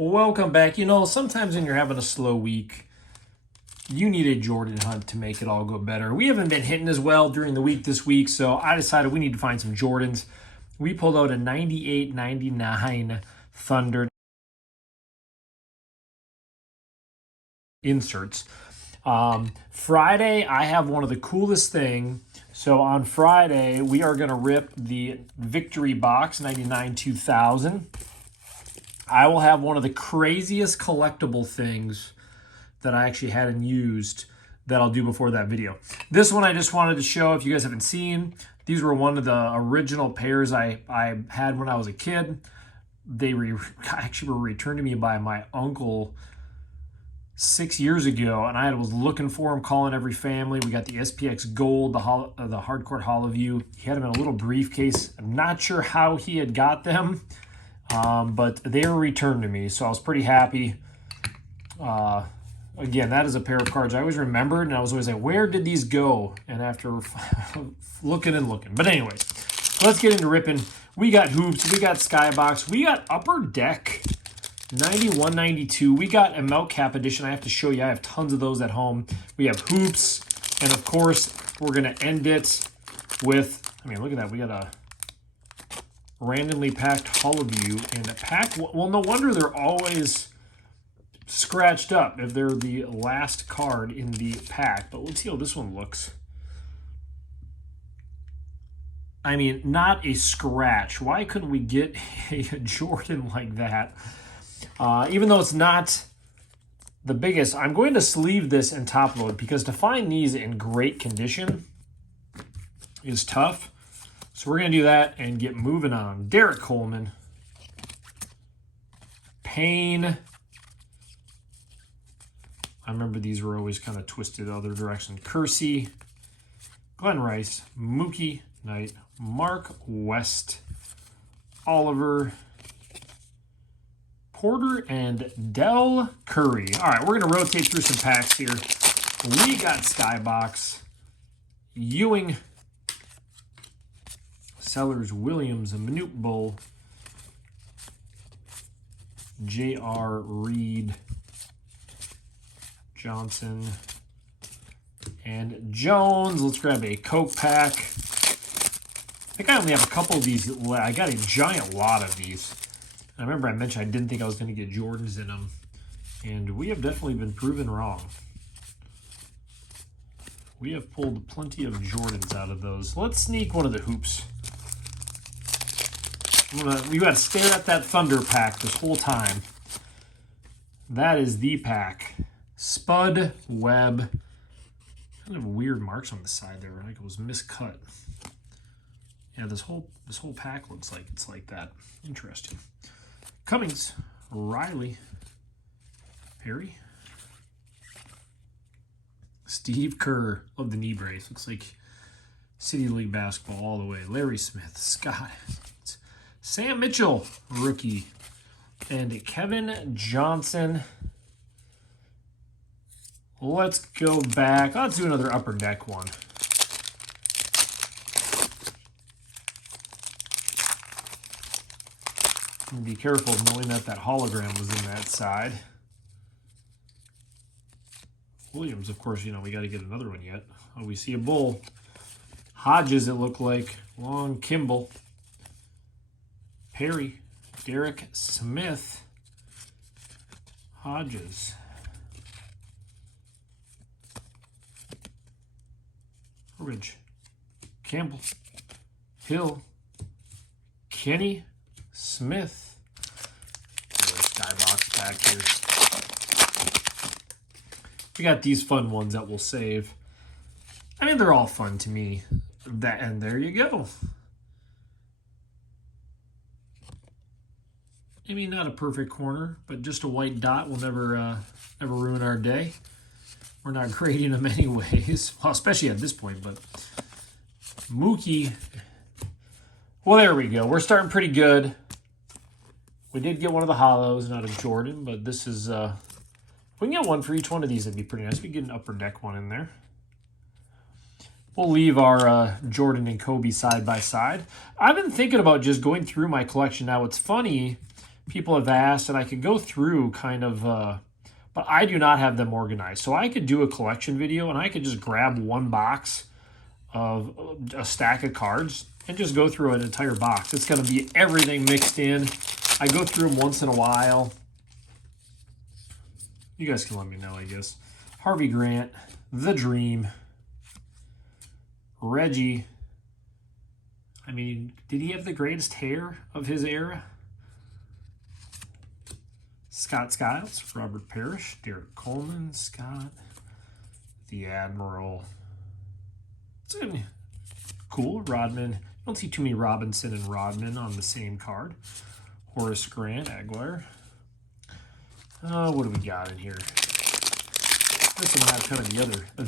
Welcome back. You know, sometimes when you're having a slow week, you need a Jordan hunt to make it all go better. We haven't been hitting as well during the week this week, so I decided we need to find some Jordans. We pulled out a 98-99 Thunder inserts. Friday, I have one of the coolest thing. So on Friday, we are going to rip the Victory Box 99-2000. I will have one of the craziest collectible things that I actually hadn't used that I'll do before that video. This one I just wanted to show if you guys haven't seen. These were one of the original pairs I had when I was a kid. They actually were returned to me by my uncle 6 years ago, and I was looking for them, calling every family. We got the SPX Gold, the Hardcourt Hollow View. He had them in a little briefcase. I'm not sure how he had got them. But they were returned to me, so I was pretty happy. Again, that is a pair of cards I always remembered, and I was always like, where did these go? And after looking and looking. But anyways, let's get into ripping. We got hoops, we got skybox, we got upper deck 91-92. We got a melt cap edition. I have to show you, I have tons of those at home. We have hoops, and of course, we're going to end it with, I mean, look at that. We got a randomly packed Hollowview and a pack. Well, no wonder they're always scratched up if they're the last card in the pack. But let's see how this one looks. I mean, not a scratch. Why couldn't we get a Jordan like that? Even though it's not the biggest, I'm going to sleeve this and top load because to find these in great condition is tough. So we're going to do that and get moving on. Derek Coleman. Payne. I remember these were always kind of twisted the other direction. Kersey. Glenn Rice. Mookie Knight. Mark West. Oliver. Porter and Del Curry. All right, we're going to rotate through some packs here. We got Skybox. Ewing. Sellers, Williams, Manute Bull, J.R. Reed, Johnson, and Jones. Let's grab a Coke pack. I think I only have a couple of these. I got a giant lot of these. I remember I mentioned I didn't think I was going to get Jordans in them, and we have definitely been proven wrong. We have pulled plenty of Jordans out of those. Let's sneak one of the hoops. We got to stare at that Thunder pack this whole time. That is the pack. Spud Webb. Kind of weird marks on the side there, like it was miscut. Yeah, this whole pack looks like it's like that. Interesting. Cummings, Riley, Perry, Steve Kerr. Love the knee brace. Looks like City League basketball all the way. Larry Smith, Scott. Sam Mitchell, rookie. And Kevin Johnson. Let's go back. Let's do another upper deck one. And be careful knowing that hologram was in that side. Williams, of course, you know, we got to get another one yet. Oh, we see a bull. Hodges, it looked like. Long Kimball. Perry, Derek Smith, Hodges, Ridge, Campbell, Hill, Kenny, Smith. Skybox back here. We got these fun ones that we'll save. I mean, they're all fun to me. And there you go. I mean, not a perfect corner, but just a white dot will never ruin our day. We're not grading them anyways, well, especially at this point, but Mookie. Well, there we go. We're starting pretty good. We did get one of the hollows, not a Jordan, but this is, if we can get one for each one of these, that'd be pretty nice. We can get an upper deck one in there. We'll leave our Jordan and Kobe side by side. I've been thinking about just going through my collection now. It's funny people have asked, and I could go through kind of, but I do not have them organized. So I could do a collection video, and I could just grab one box of a stack of cards and just go through an entire box. It's going to be everything mixed in. I go through them once in a while. You guys can let me know, I guess. Harvey Grant, The Dream, Reggie. I mean, did he have the greatest hair of his era? Scott Skiles, Robert Parrish, Derek Coleman, Scott, the Admiral. It's cool. Rodman. You don't see too many Robinson and Rodman on the same card. Horace Grant, Aguirre. What do we got in here? This one have kind of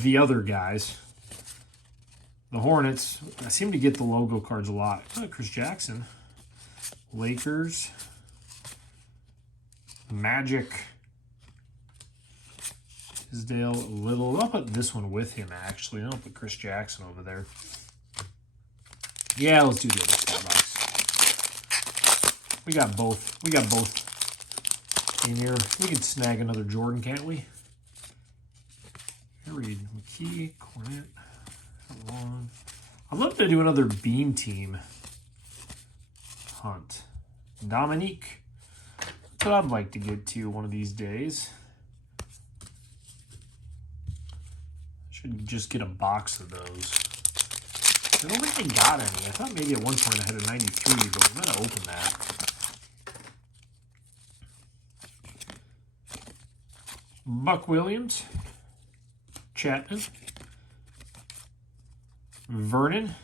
the other guys. The Hornets. I seem to get the logo cards a lot. Chris Jackson. Lakers. Magic. Tisdale Little. I'll put this one with him, actually. I'll put Chris Jackson over there. Yeah, let's do the other Starbucks. We got both. We got both in here. We can snag another Jordan, can't we? Reed, McKee, Cornette. I'd love to do another Bean Team hunt. Dominique. That's what I'd like to get to one of these days. Should just get a box of those. I don't think they got any. I thought maybe at one point I had a 93, but we're going to open that. Buck Williams. Chapman. Vernon.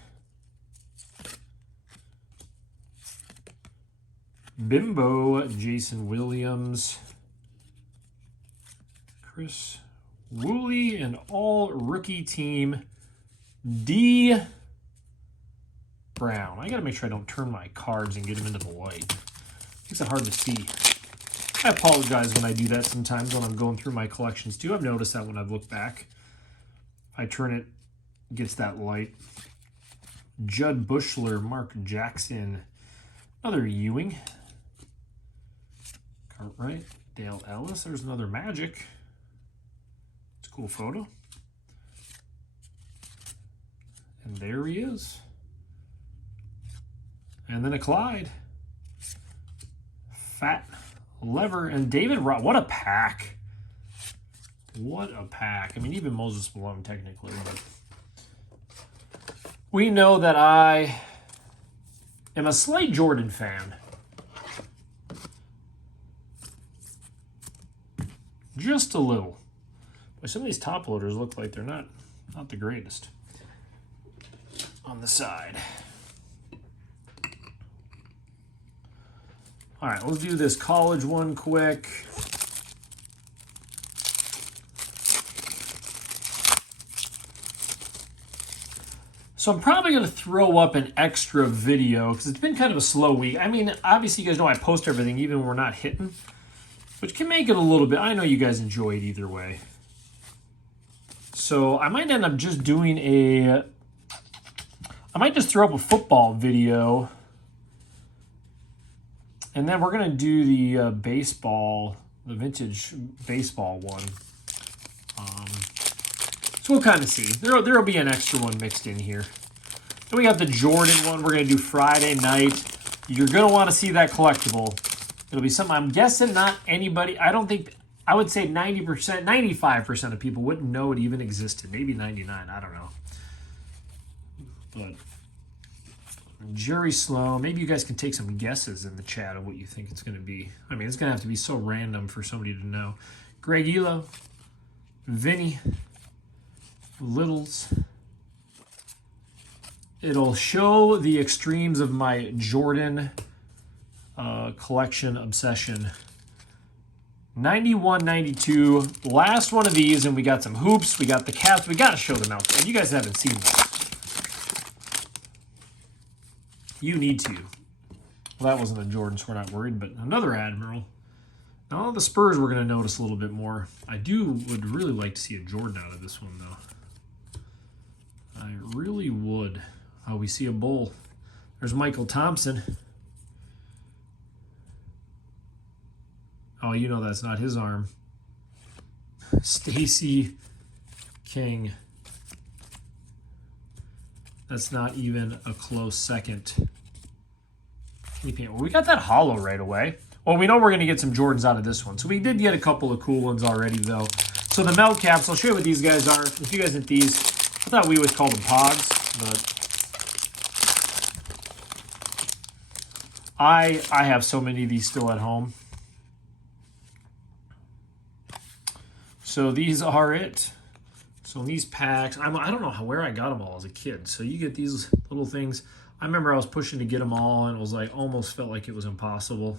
Bimbo. Jason Williams. Chris Woolley, and all rookie team D. Brown. I got to make sure I don't turn my cards and get them into the light. Makes it hard to see. I apologize when I do that sometimes when I'm going through my collections too. I've noticed that when I've looked back. If I turn it, it gets that light. Judd Bushler, Mark Jackson, another Ewing. Cartwright, Dale Ellis. There's another Magic. It's a cool photo. And there he is. And then a Clyde. Fat Lever and David Ross. What a pack. What a pack. I mean, even Moses Malone technically, but we know that I am a slight Jordan fan. Just a little. But some of these top loaders look like they're not the greatest on the side. All right, let's do this college one quick. So I'm probably going to throw up an extra video because it's been kind of a slow week. I mean, obviously you guys know I post everything even when we're not hitting, which can make it a little bit. I know you guys enjoy it either way. So I might end up just doing I might just throw up a football video. And then we're going to do the baseball, the vintage baseball one. So we'll kind of see. There'll be an extra one mixed in here. Then we got the Jordan one we're going to do Friday night. You're going to want to see that collectible. It'll be something, I'm guessing not anybody, I would say 90%, 95% of people wouldn't know it even existed. Maybe 99, I don't know. But Jerry Sloan, maybe you guys can take some guesses in the chat of what you think it's going to be. I mean, it's going to have to be so random for somebody to know. Greg Elo, Vinny, Littles. It'll show the extremes of my Jordan collection obsession. 91, 92, last one of these, and we got some hoops, we got the caps, we got to show them out. And you guys haven't seen those. You need to. Well, that wasn't a Jordan, so we're not worried, but another Admiral. Now, the Spurs we're going to notice a little bit more. I would really like to see a Jordan out of this one, though. I really would. Oh, we see a Bull. There's Michael Thompson. Oh, you know that's not his arm. Stacy King. That's not even a close second. Well, we got that hollow right away. Well, we know we're going to get some Jordans out of this one. So we did get a couple of cool ones already, though. So the melt caps, I'll show you what these guys are. If you guys hit these, I thought we always called them Pogs, but I have so many of these still at home. So these are it. So in these packs, I don't know where I got them all as a kid. So you get these little things. I remember I was pushing to get them all, and it was like almost felt like it was impossible.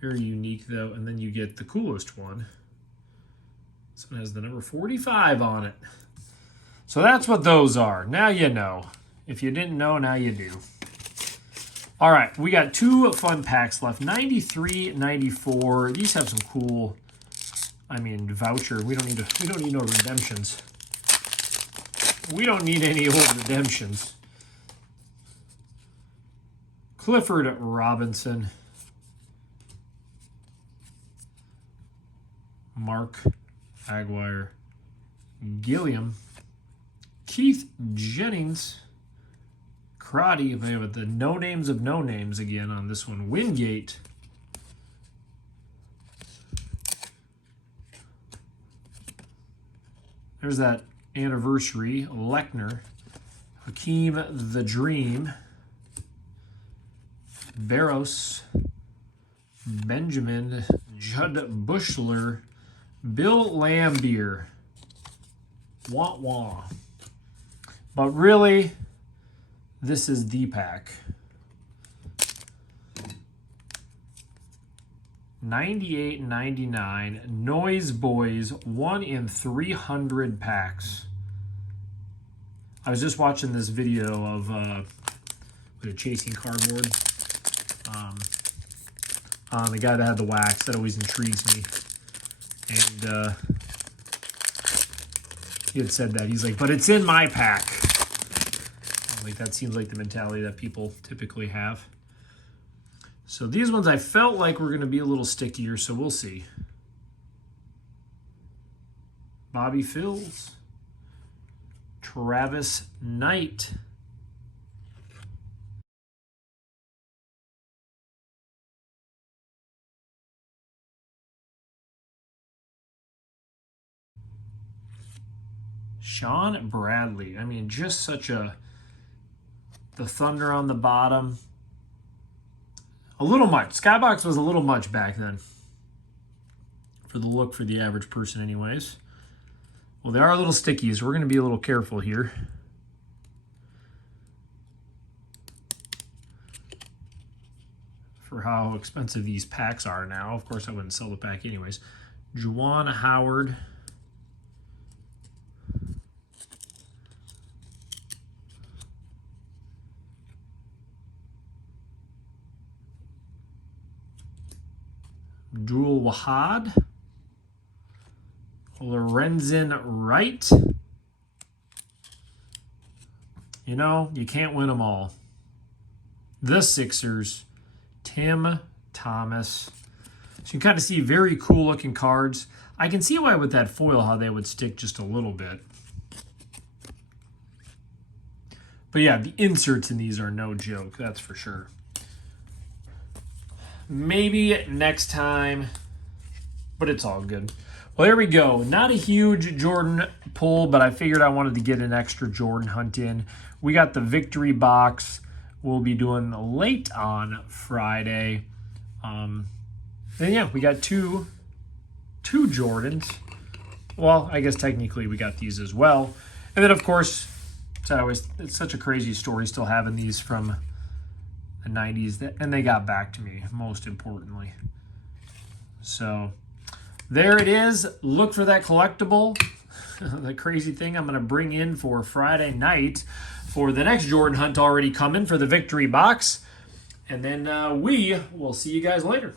Very unique though. And then you get the coolest one. This one has the number 45 on it. So that's what those are. Now you know. If you didn't know, now you do. All right, we got 2 fun packs left. 93, 94. These have some cool, voucher. We don't need no redemptions. We don't need any old redemptions. Clifford Robinson. Mark Aguirre. Gilliam. Keith Jennings. Crotty, they have the no names of no names again on this one. Wingate. There's that anniversary. Lechner. Hakeem the Dream. Barros. Benjamin. Judd Bushler. Bill Lambier. Wah wah. But really, this is the pack. 98 and 99. Noise Boys, 1 in 300 packs. I was just watching this video of chasing cardboard. The guy that had the wax, that always intrigues me. And he had said that. He's like, but it's in my pack. Like, that seems like the mentality that people typically have. So these ones I felt like were going to be a little stickier, so we'll see. Bobby Phills. Travis Knight. Sean Bradley. Just such a... The thunder on the bottom. A little much. Skybox was a little much back then. For the look for the average person anyways. Well, they are a little sticky, so we're going to be a little careful here. For how expensive these packs are now. Of course, I wouldn't sell the pack anyways. Juwan Howard. Abdul Wahad. Lorenzen Wright. You can't win them all. The Sixers. Tim Thomas. So you can kind of see very cool looking cards. I can see why with that foil how they would stick just a little bit. But yeah, the inserts in these are no joke, that's for sure. Maybe next time, but it's all good. Well, there we go. Not a huge Jordan pull, but I figured I wanted to get an extra Jordan hunt in. We got the victory box we'll be doing late on Friday. And yeah, we got two Jordans. Well, I guess technically we got these as well. And then, of course, it's such a crazy story still having these from the 90s, and they got back to me, most importantly. So there it is. Look for that collectible. The crazy thing I'm going to bring in for Friday night for the next Jordan hunt already coming for the victory box. And then we will see you guys later.